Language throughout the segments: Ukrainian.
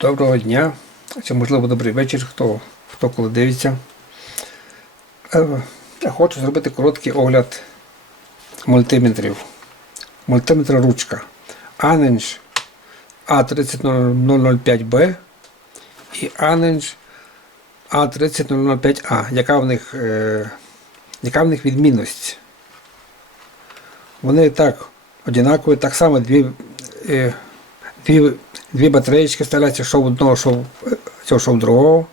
Доброго дня, чи можливо добрий вечір, хто, хто коли дивиться. Е, Я хочу зробити короткий огляд мультиметрів. Мультиметр ручка Anenge A30005B і Anenge A30005A. Яка в них, е, яка в них відмінність? Вони так однакові, так само дві, е, дві, дві батареїчки ставляться, що в одного, що в, цього, що в другого.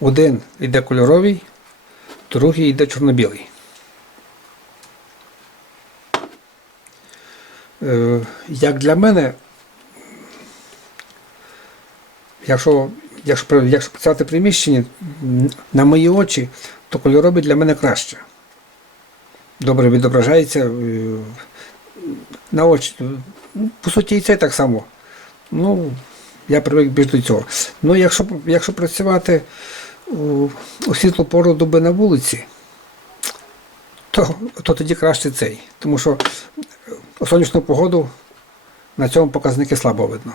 Один йде кольоровий, другий йде чорно-білий. Е, Як для мене, якщо, якщо, якщо працювати в на мої очі, то кольоровий для мене краще добре відображається е, на очі. Ну, По суті, і це так само. Ну, я привик більш до цього. Ну, якщо, якщо працювати у, у світлу пору доби на вулиці, то, то тоді краще цей. Тому що сонячну погоду на цьому показники слабо видно.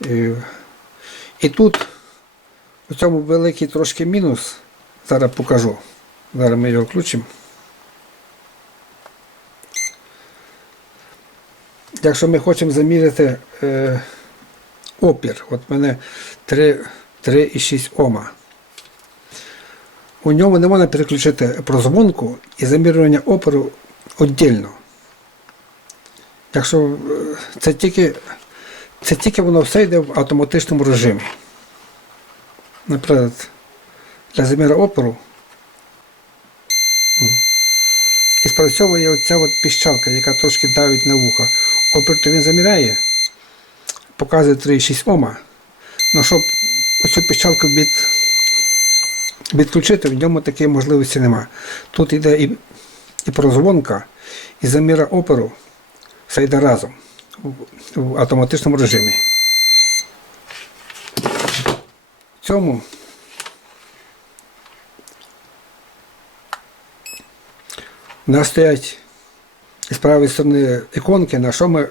І, і тут у цьому великий трошки мінус. Зараз покажу. Зараз ми його включимо. Якщо ми хочемо заміряти е, опір, от в мене 3,6 Ома. У ньому не можна переключити прозвонку і замірювання опору віддільно. Якщо е, це тільки, це тільки воно все йде в автоматичному режимі. Наприклад, для заміру опору. І спрацьовує оця от піщалка, яка трошки давить на вуха. Опір то він заміряє, показує 3,6 Ома. Ну, щоб оцю піщалку від, відключити, в ньому такої можливості нема. Тут йде і, і прозвонка, і заміра опору, все йде разом в, автоматичному режимі. В цьому нас стоять з правої сторони іконки, на що ми,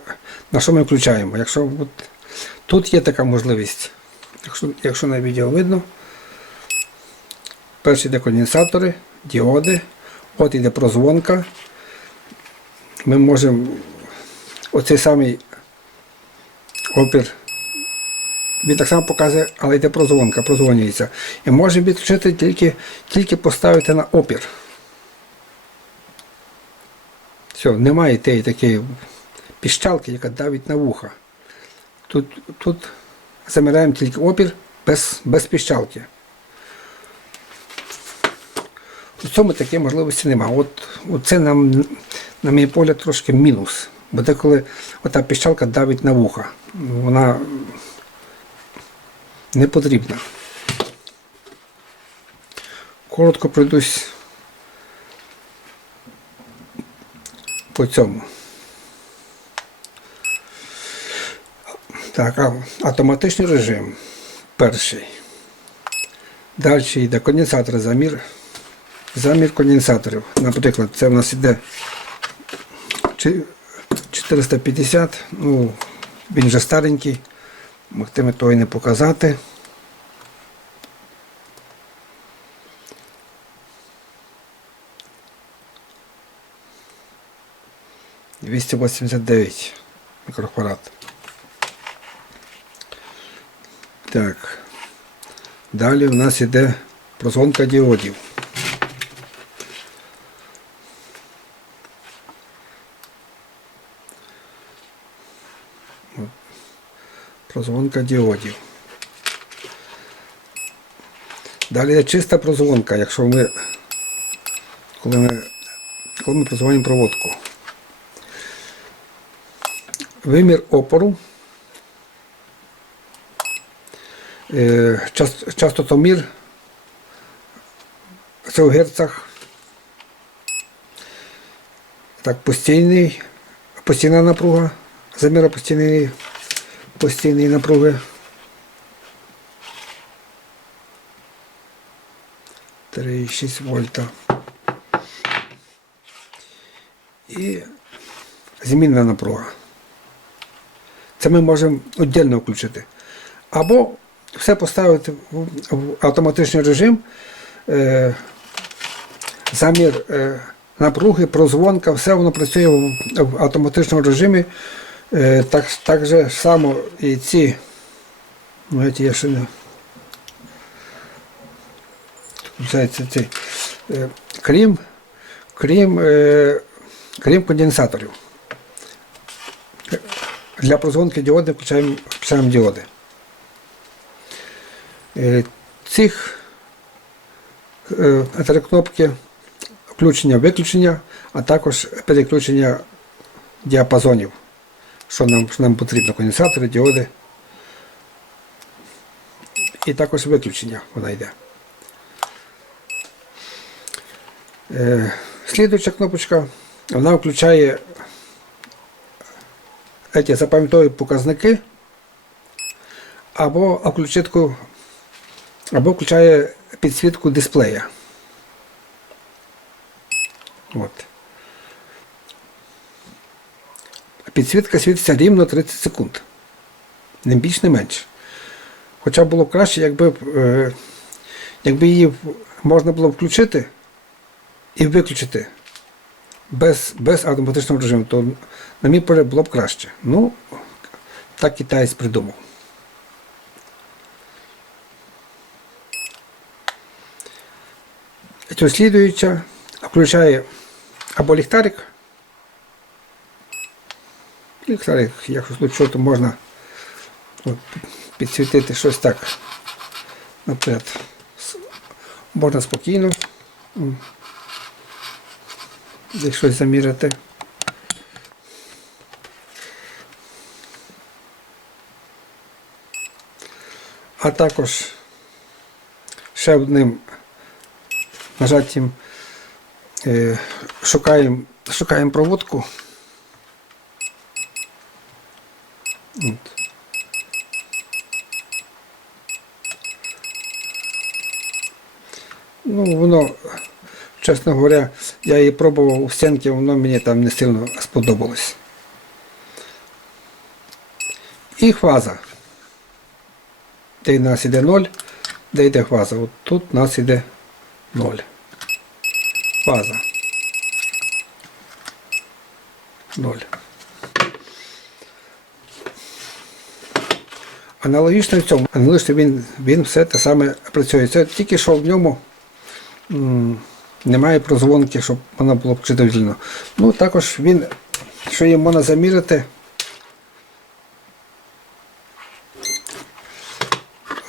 на що ми включаємо. Якщо от, тут є така можливість, якщо, якщо на відео видно, перші йде конденсатори, діоди, от йде прозвонка. Ми можемо оцей самий опір. Він так само показує, але йде прозвонка, прозвонюється. І можемо відключити тільки, тільки поставити на опір. Все, немає тієї такої піщалки, яка давить на вуха. Тут, тут замираємо тільки опір без, без піщалки. У цьому такої можливості немає. От, це нам, на мій погляд, трошки мінус. Бо деколи ота піщалка давить на вуха. Вона не потрібна. Коротко пройдусь по цьому. Так, автоматичний режим. Перший. Далі йде конденсатор замір. Замір конденсаторів. Наприклад, це в нас йде 450, ну, він вже старенький, могтиме того і не показати. Двісті вісімдесят дев'ять мікрофарад. Так. Далі у нас іде прозвонка діодів. Прозвонка діодів. Далі є чиста прозвонка, якщо ми, коли ми, коли ми прозвонимо проводку. Вимір опору. Е, час- частотомір. Це у герцах. Так, постійний, постійна напруга. Заміра постійної, постійної напруги. 3,6 вольта. І змінна напруга. Це ми можемо віддільно включити. Або все поставити в, автоматичний режим. Е, замір е, напруги, прозвонка, все воно працює в, в автоматичному режимі. Е, так, так же само і ці. Ці я ще не. Включається ці. Е, крім, крім, е, крім конденсаторів. Для прозвонки діоди включаємо, включаємо діоди. Е, цих е, три кнопки включення-виключення, а також переключення діапазонів, що нам, що нам потрібно, конденсатори, діоди. І також виключення вона йде. Е, слідуюча кнопочка, вона включає эти запам'ятовує показники або включитку, або включає підсвітку дисплея. От. Підсвітка світиться рівно 30 секунд. Не більш, не менше. Хоча було краще, якби, е, якби її можна було включити і виключити без, без автоматичного режиму, то, на мій погляд, було б краще. Ну, так китаєць придумав. Цю слідуюча включає або ліхтарик. Ліхтарик, якщо то можна підсвітити щось так. Наприклад, можна спокійно. Десь щось заміряти. А також ще одним нажаттям е, шукаємо, шукаємо проводку. От. Ну, воно, чесно говоря, я її пробував у стінки, воно мені там не сильно сподобалось. І хваза. Де в нас іде 0, де йде хваза. От тут у нас іде 0. Фаза. 0. Аналогічно в цьому. Аналогічно він, він все те саме працює. Це тільки що в ньому немає прозвонки, щоб воно було читовільно. Ну, також він, що їм можна заміряти.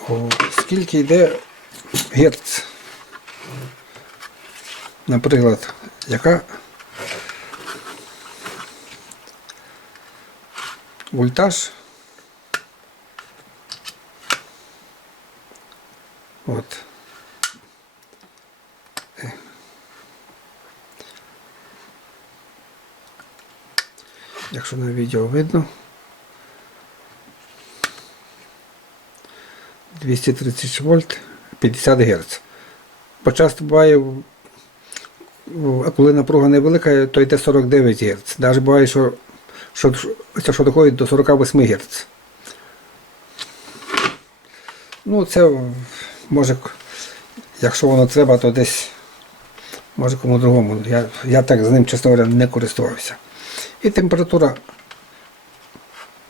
О, скільки йде герц. Наприклад, яка вольтаж. От. Якщо на відео видно. 230 вольт 50 Гц. Почасто буває, в- в- а коли напруга невелика, то йде 49 Гц. Навіть буває, що, що, що доходить до 48 Гц. Ну, це може, якщо воно треба, то десь може кому другому. Я, я так з ним, чесно говоря, не користувався. І температура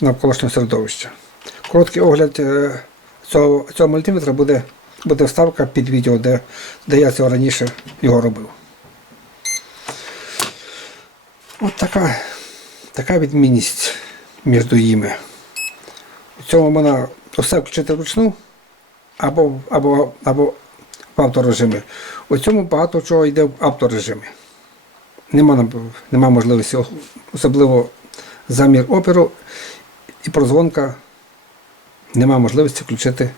навколишнього середовища. Короткий огляд е, цього, цього мультиметра буде, буде вставка під відео, де, де я цього раніше його робив. От така, така відмінність між ними. У цьому можна все включити вручну або, або, або в авторежимі. У цьому багато чого йде в авторежимі. Нема, нема можливості, особливо замір оперу і прозвонка нема можливості включити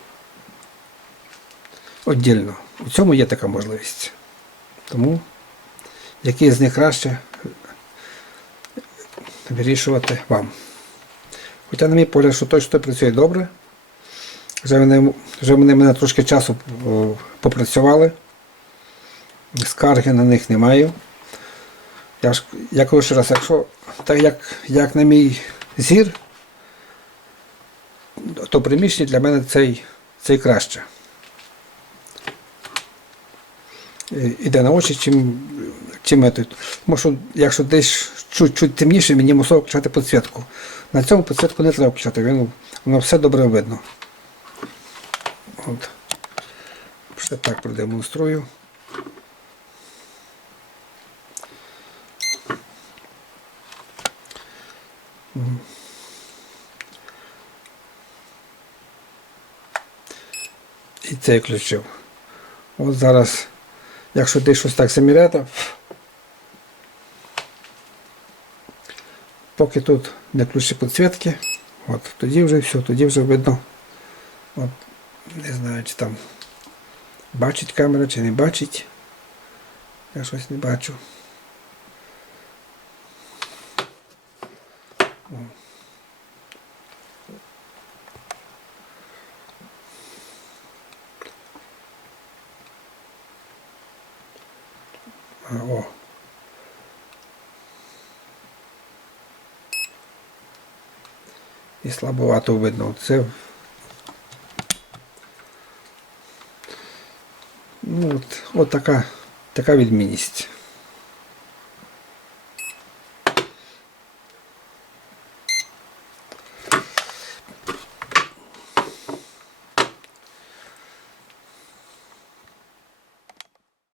віддільно. У цьому є така можливість. Тому який з них краще вирішувати вам. Хоча, на мій погляд, що той, що працює добре. Вже вони, вже вони мене трошки часу попрацювали. Скарги на них немає. Я ж я кажу раз, якщо так як, як на мій зір, то приміщення для мене цей, цей краще. Е, Іде на очі, чим, чим я тут. Тому що якщо десь чуть-чуть темніше, мені мусив включати підсвітку. На цьому підсвітку не треба включати, він, воно все добре видно. От. Ще так продемонструю. І цей включив. От зараз, якщо ти щось так заміряти, поки тут не включи підсвітки, от тоді вже все, тоді вже видно. От, не знаю, чи там бачить камера, чи не бачить. Я щось не бачу. О. І слабовато видно. Це ну, от, от така, така відмінність.